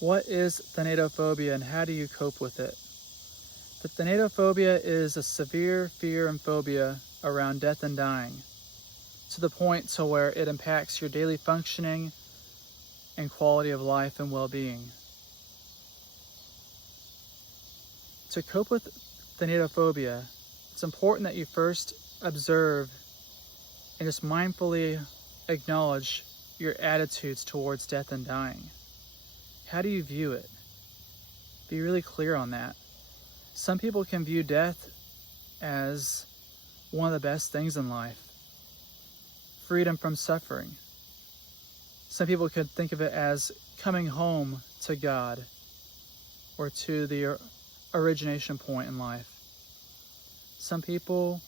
What is thanatophobia and how do you cope with it? The thanatophobia is a severe fear and phobia around death and dying, to the point to where it impacts your daily functioning and quality of life and well-being. To cope with thanatophobia, it's important that you first observe and just mindfully acknowledge your attitudes towards death and dying. How do you view it? Be really clear on that. Some people can view death as one of the best things in life. Freedom from suffering. Some people could think of it as coming home to God or to the origination point in life. Some people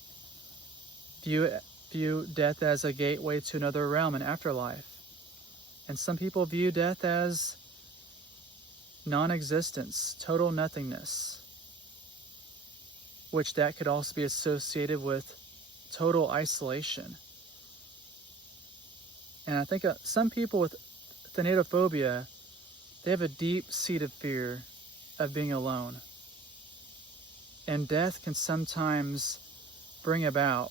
view death as a gateway to another realm, an afterlife. And some people view death as non-existence, total nothingness, which that could also be associated with total isolation. And I think some people with thanatophobia, they have a deep-seated fear of being alone. And death can sometimes bring about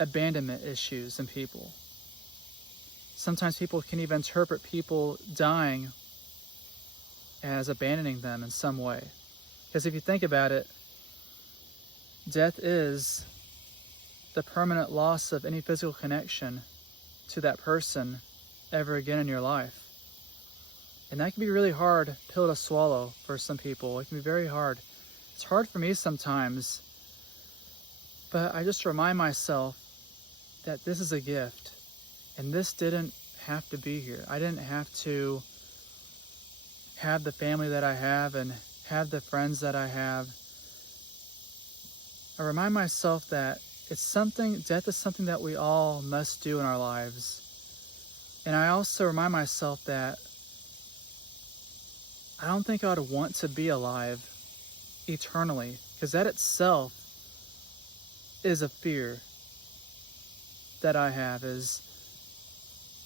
abandonment issues in people. Sometimes people can even interpret people dying as abandoning them in some way. Because if you think about it, death is the permanent loss of any physical connection to that person ever again in your life. And that can be a really hard pill to swallow for some people. It can be very hard. It's hard for me sometimes, but I just remind myself that this is a gift, and this didn't have to be here. I didn't have to have the family that I have and have the friends that I have. I remind myself that death is something that we all must do in our lives. And I also remind myself that I don't think I would want to be alive eternally, because that itself is a fear that I have. Is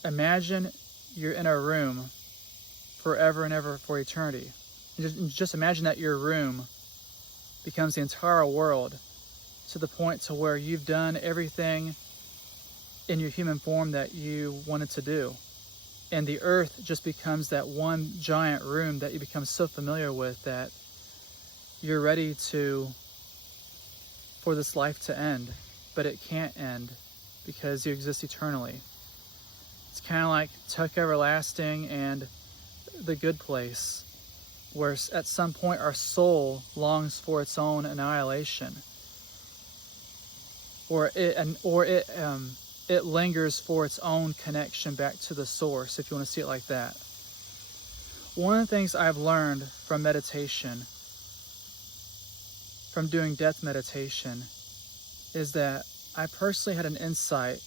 imagine you're in a room forever and ever for eternity. Just imagine that your room becomes the entire world, to the point to where you've done everything in your human form that you wanted to do. And the earth just becomes that one giant room that you become so familiar with that you're ready for this life to end, but it can't end because you exist eternally. It's kind of like Tuck Everlasting and The Good Place, where at some point our soul longs for its own annihilation, or it lingers for its own connection back to the source, if you want to see it like that. One of the things I've learned from meditation, from doing death meditation, is that I personally had an insight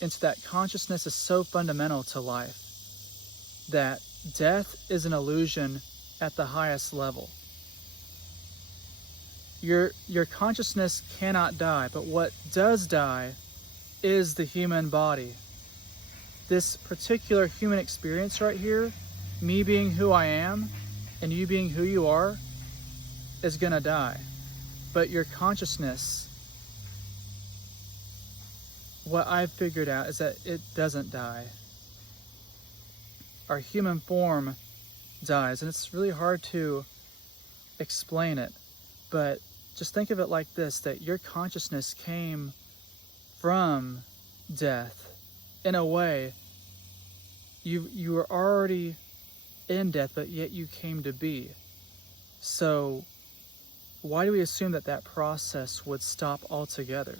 into that consciousness is so fundamental to life, that death is an illusion at the highest level. Your consciousness cannot die, but what does die is the human body. This particular human experience right here, me being who I am and you being who you are, is gonna die. But your consciousness, what I've figured out is that it doesn't die. Our human form dies, and it's really hard to explain it, but just think of it like this, that your consciousness came from death. In a way, you were already in death, but yet you came to be. So why do we assume that process would stop altogether?